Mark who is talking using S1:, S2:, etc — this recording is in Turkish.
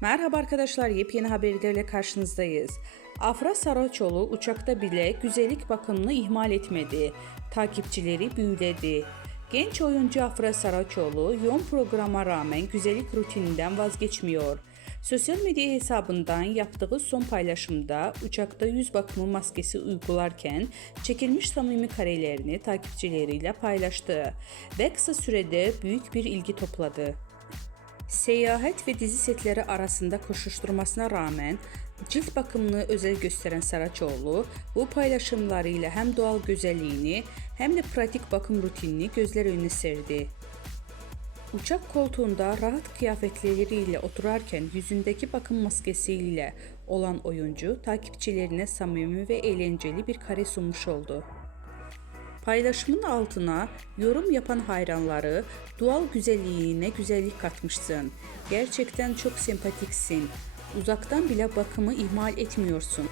S1: Merhaba arkadaşlar, yepyeni haberlerle karşınızdayız. Afra Saraçoğlu uçakta bile güzellik bakımını ihmal etmedi. Takipçileri büyüledi. Genç oyuncu Afra Saraçoğlu yoğun programa rağmen güzellik rutininden vazgeçmiyor. Sosyal medya hesabından yaptığı son paylaşımda uçakta yüz bakımı maskesi uygularken çekilmiş samimi karelerini takipçileriyle paylaştı ve kısa sürede büyük bir ilgi topladı. Seyahat ve dizi setleri arasında koşuşturmasına rağmen cilt bakımını özel gösteren Saraçoğlu bu paylaşımlarıyla hem doğal güzelliğini hem de pratik bakım rutinini gözler önüne serdi. Uçak koltuğunda rahat kıyafetleriyle oturarken yüzündeki bakım maskesiyle olan oyuncu takipçilerine samimi ve eğlenceli bir kare sunmuş oldu. Paylaşımın altına yorum yapan hayranları doğal güzelliğine güzellik katmışsın. Gerçekten çok sempatiksin. Uzaktan bile bakımı ihmal etmiyorsun.